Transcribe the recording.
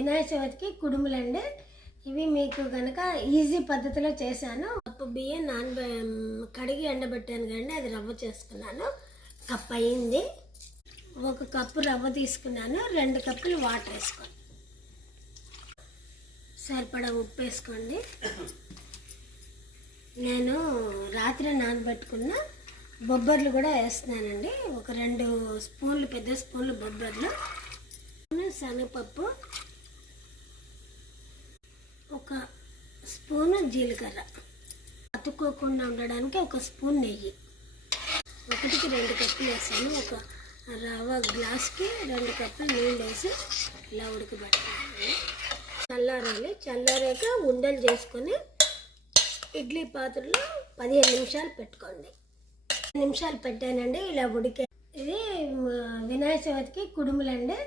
వినాయక చవితికి కుడుములండి. ఇవి మీకు కనుక ఈజీ పద్ధతిలో చేశాను. కప్పు బియ్యం కడిగి ఎండబెట్టాను కానీ అది రవ్వ చేసుకున్నాను. కప్పు అయింది. 1 కప్పు రవ్వ తీసుకున్నాను. 2 కప్పులు వాటర్ వేసుకోండి. సరిపడా ఉప్పు వేసుకోండి. నేను రాత్రి నానబెట్టుకున్న బొబ్బర్లు కూడా వేస్తున్నానండి. ఒక 2 స్పూన్లు, పెద్ద స్పూన్లు బొబ్బర్లు, శనగపప్పు, 1 స్పూను జీలకర్ర, అతుక్కోకుండా ఉండడానికి 1 స్పూన్ నెయ్యి, 1కి 2 కప్పులు వేసాను. ఒక రవ్వ గ్లాస్కి 2 కప్పులు నీళ్ళు వేసి ఇలా ఉడకబెట్టాను. చల్లారాలి. చల్లారాక ఉండలు చేసుకొని ఇడ్లీ పాత్రలో 15 నిమిషాలు పెట్టుకోండి. 10 నిమిషాలు పెట్టానండి. ఇలా ఉడికే. ఇది వినాయక చవితికి కుడుములండి.